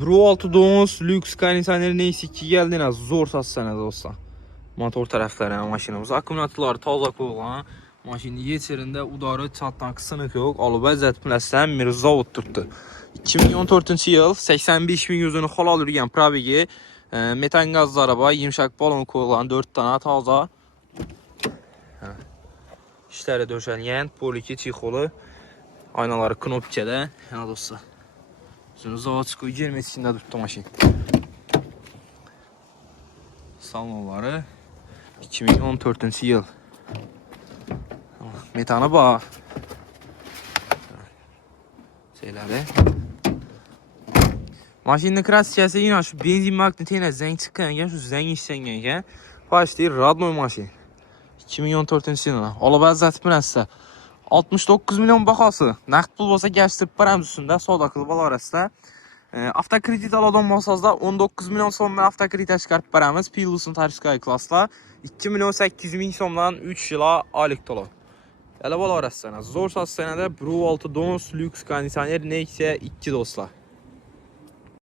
Bro 6 Dons lüks konditsioner neyse ki geldiniz. Zor satsanız olsa. Motor tarafları maşinamız. Akkumulyatorları taza koyulan. Maşinin yeterinde udarı çatdan kısınık yok. Alıp əzətməsən Mirza oturtdu. 2014 yıl 85.000 yüzünü xalal ürgən probegi. Metan gazlı araba, yumşak balon koyulan 4 tane taza. İşləri döşənləyən, poliki çixolu. Aynaları knopkədə. Hə dostlar. Zavodskoy girməsində tutdu maşın. Salonları 2014 yıl. Metana bax. Şeyləri. Maşının kraskası yine şu benzin magnetine zəng çıxan, şu zəng işləyən. Başlayır radnoy maşın. 2014 yılına. Olub əzətmirəsə 69 milyon baxası. Nəqd pul olsa gəşdirib paramız üstündə, sodakılı bal arasında. Avtokredit aladan masazda 19 milyon somdan avtokredit çıkarıp paramız. Pilusun Tarskay klasla 2 milyon 800 bin somdan 3 yıla aylık dolu. Elə bal arasında. Zor saz sənədə Bro 6 Dons lüks kondisyoner Nexia 2 dostlar.